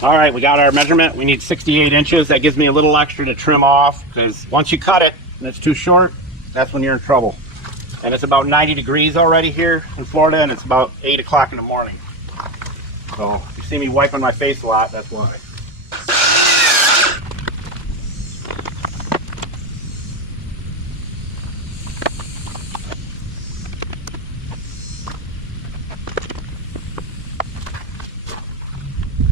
All right, we got our measurement. We need 68 inches. That gives me a little extra to trim off, because once you cut it and it's too short, that's when you're in trouble. And it's about 90 degrees already here in Florida, and it's about 8 o'clock in the morning. So if you see me wiping my face a lot, that's why.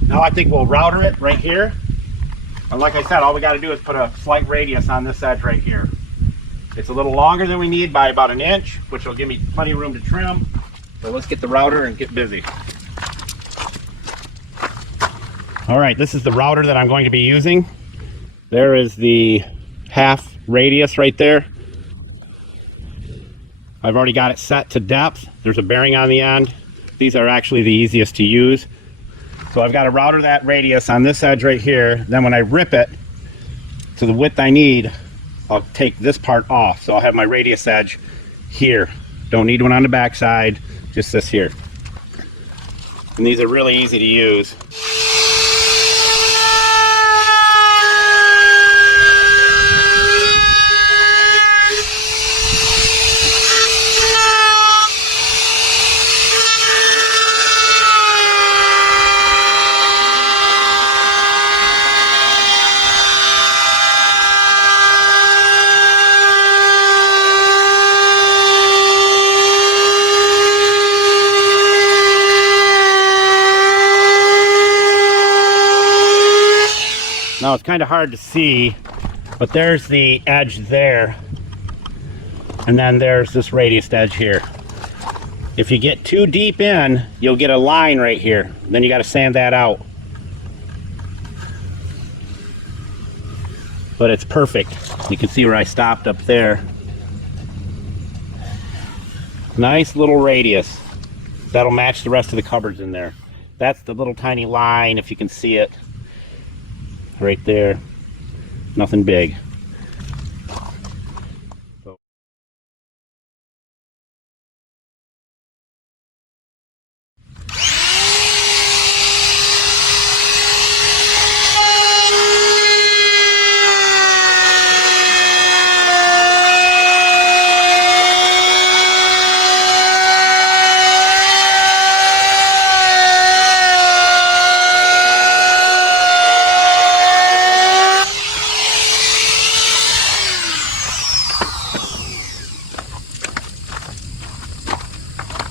Now I think we'll router it right here. And like I said, all we got to do is put a slight radius on this edge right here. It's a little longer than we need by about an inch, which will give me plenty of room to trim. So let's get the router and get busy. All right, this is the router that I'm going to be using. There is the half radius right there. I've already got it set to depth. There's a bearing on the end. These are actually the easiest to use. So I've got to router that radius on this edge right here. Then when I rip it to the width I need, I'll take this part off. So I'll have my radius edge here. Don't need one on the back side, just this here. And these are really easy to use. Now it's kind of hard to see, but there's the edge there, and then there's this radius edge here. If you get too deep in, you'll get a line right here. Then you got to sand that out. But it's perfect. You can see where I stopped up there. Nice little radius. That'll match the rest of the cupboards in there. That's the little tiny line, if you can see it. Right there. Nothing big.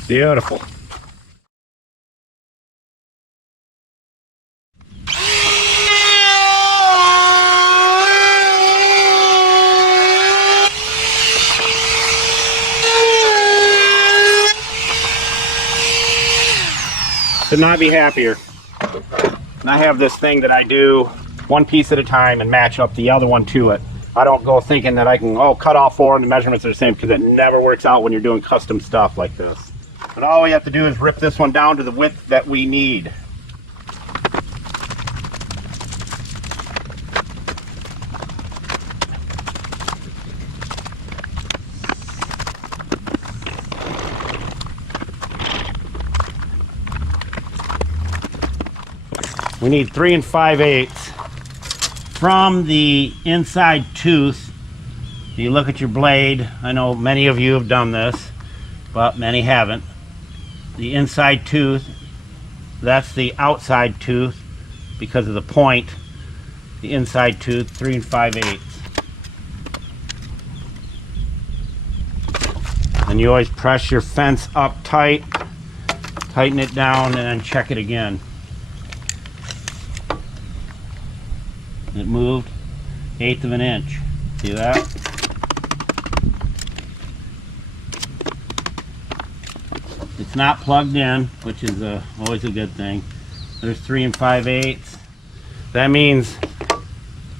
Beautiful. Could not be happier. And I have this thing that I do one piece at a time and match up the other one to it. I don't go thinking that I can, cut all four and the measurements are the same, because it never works out when you're doing custom stuff like this. But all we have to do is rip this one down to the width that we need. We need 3 5/8 from the inside tooth. You look at your blade. I know many of you have done this, but many haven't. The inside tooth, that's the outside tooth because of the point. The inside tooth, 3 5/8. And you always press your fence up tight, tighten it down, and then check it again. It moved 1/8 of an inch. See that? It's not plugged in, which is always a good thing. There's 3 5/8. That means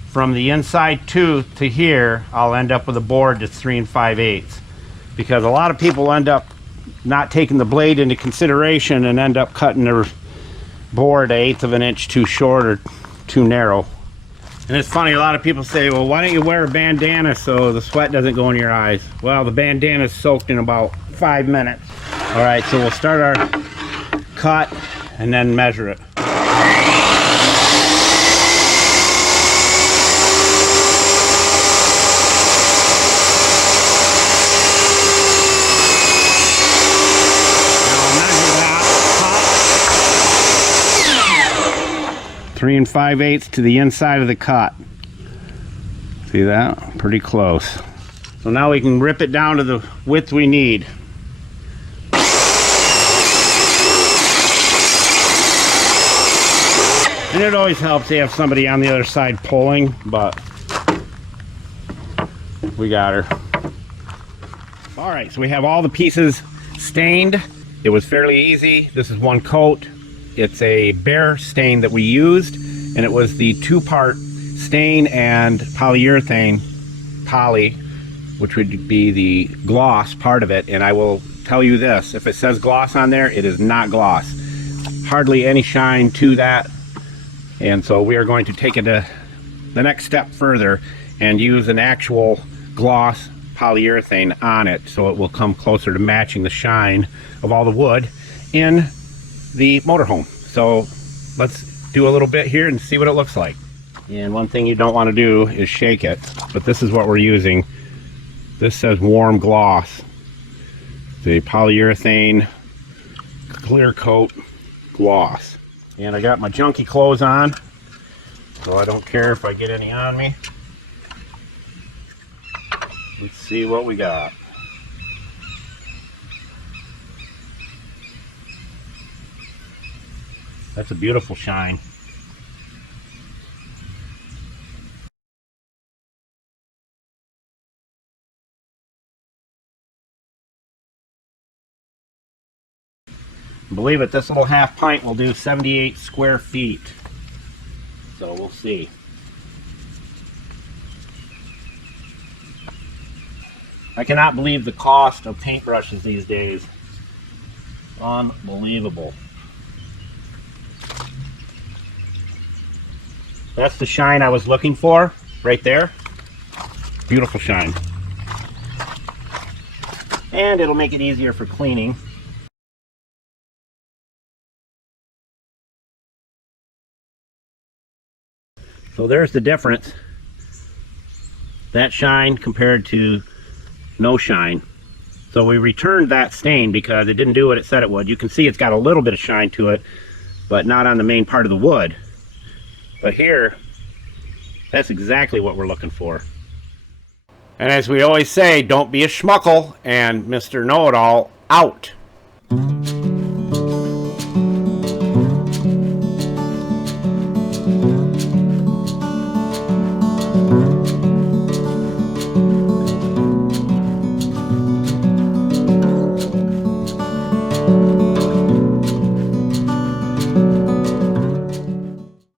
from the inside tooth to here, I'll end up with a board that's 3 5/8. Because a lot of people end up not taking the blade into consideration and end up cutting their board 1/8 of an inch too short or too narrow. And it's funny, a lot of people say, well, why don't you wear a bandana so the sweat doesn't go in your eyes? Well, the bandana is soaked in about 5 minutes. All right, so we'll start our cut and then measure it. 3 5/8 to the inside of the cut. See that? Pretty close. So now we can rip it down to the width we need. And it always helps to have somebody on the other side pulling, but we got her. All right, so we have all the pieces stained. It was fairly easy. This is one coat. It's a bare stain that we used, and it was the 2-part stain and polyurethane poly, which would be the gloss part of it. And I will tell you this, if it says gloss on there, it is not gloss. Hardly any shine to that. And so we are going to take it to the next step further and use an actual gloss polyurethane on it, so it will come closer to matching the shine of all the wood in the motorhome. So let's do a little bit here and see what it looks like. And one thing you don't want to do is shake it, but this is what we're using. This says warm gloss, the polyurethane clear coat gloss. And I got my junky clothes on, so I don't care if I get any on me. Let's see what we got. That's a beautiful shine. Believe it, this little half pint will do 78 square feet. So we'll see. I cannot believe the cost of paintbrushes these days. Unbelievable. That's the shine I was looking for, right there. Beautiful shine. And it'll make it easier for cleaning. So there's the difference. That shine compared to no shine. So we returned that stain because it didn't do what it said it would. You can see it's got a little bit of shine to it, but not on the main part of the wood. But here, that's exactly what we're looking for. And as we always say, don't be a schmuckle, and Mr. Know-It-All out.